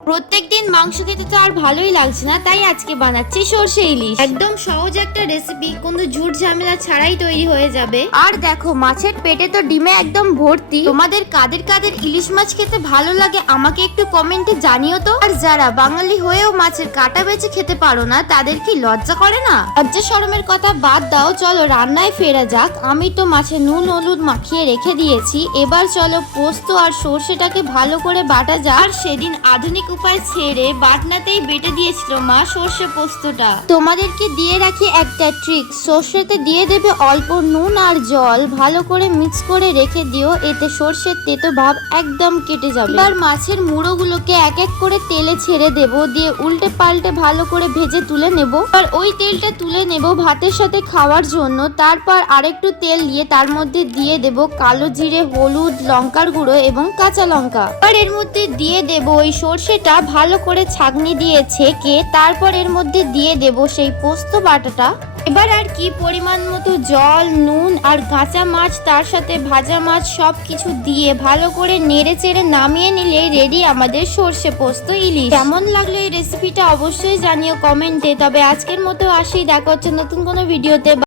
প্রত্যেকদিন মাংস খেতে তো আর ভালোই লাগছে না, তাই আজকে বানাচ্ছি সরষে ইলিশ। একদম সহজ একটা রেসিপি, কোনো ঝুট ঝামেলা ছাড়াই তৈরি হয়ে যাবে। আর দেখো, মাছের পেটে তো ডিমে একদম ভর্তি। তোমাদের কাদের কাদের ইলিশ মাছ খেতে ভালো লাগে আমাকে একটু কমেন্টে জানিও তো। আর যারা বাঙালি হয়েও মাছের কাটা বেছে খেতে পারো না, তাদের কি লজ্জা করে না? লজ্জা শরমের কথা বাদ দাও, চলো রান্নায় ফেরা যাক। আমি তো মাছে নুন হলুদ মাখিয়ে রেখে দিয়েছি। এবার চলো পোস্ত আর সর্ষেটাকে ভালো করে বাটা যাক। আর সেদিন আধুনিক উপায় ছেড়ে বাটনাতেই বেটে দিয়েছিল মা সর্ষে পোস্তটা। তোমাদেরকে দিয়ে রাখি একটা ট্রিক, সর্ষেতে দিয়ে দেবে অল্প নুন আর জল, ভালো করে মিক্স করে রেখে দিও, এতে সর্ষের তেতো ভাব একদম কেটে যাবে। এবার মাছের মুড়োগুলোকে এক এক করে তেলে ছেড়ে দেব, দিয়ে উল্টে পাল্টে ভালো করে ভেজে তুলে নেব। আর ওই তেলটা তুলে নেব ভাতের সাথে খাওয়ার জন্য। তারপর আরেকটু তেল দিয়ে তার মধ্যে দিয়ে দেব কালো জিরে, হলুদ, লঙ্কার গুঁড়ো এবং কাঁচা লঙ্কা। আর এর মধ্যে দিয়ে দেব ওই সর্ষেটা ভালো করে ছাঁকনি দিয়ে ছেঁকে, তারপর এর মধ্যে দিয়ে দেব সেই পোস্ত বাটাটা। এবার আর কি, পরিমাণ মতো জল, নুন আর কাঁচা মাছ, তার সাথে ভাজা মাছ সবকিছু দিয়ে ভালো করে নেড়ে চেড়ে নামিয়ে নিলে রেডি আমাদের সর্ষে পোস্ত ইলিশ। কেমন লাগলো এই রেসিপিটা অবশ্যই জানিও কমেন্টে। তবে আজকের মতো আসি, দেখা হচ্ছে নতুন কোনো ভিডিওতে।